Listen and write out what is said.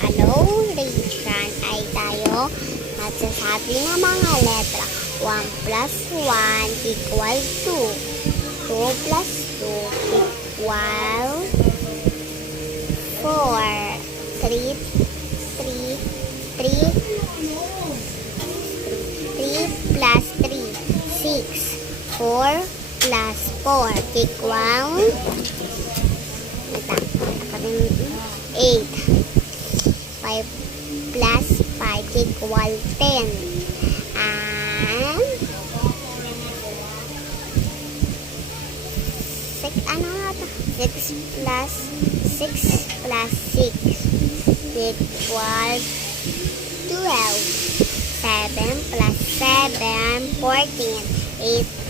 Hello, Rachel ay tayo magsasabi ng mga letra. 1 plus 1 equal 2. 2 plus 2 equal 4. 3 plus 3 6. 4 plus 4 equal 8. 5 plus 5 equal 10. And 6 plus 6 equal 12. 7 plus 7 14. 8